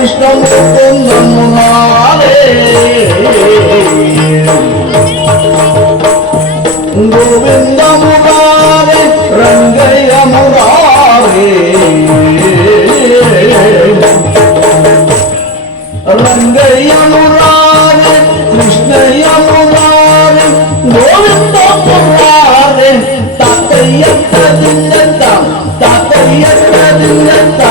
ಕೃಷ್ಣ ಮುಕುಂದ ಮುರಾರೇ ಗೋವಿಂದ ಮುರಾರೇ ರಂಗಯ್ಯ ಮುರಾರೇ ರಂಗಯ್ಯ ಮುರಾರೇ ಕೃಷ್ಣಯ್ಯ ಮುರಾರೇ ಗೋವಿಂದ ಮುರಾರೇ ತಾತಯ್ಯ ತದಿಲ್ಲಂತ ತಾತಯ್ಯ ತದಿಲ್ಲಂತ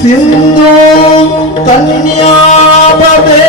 सिंधु कन्यापदे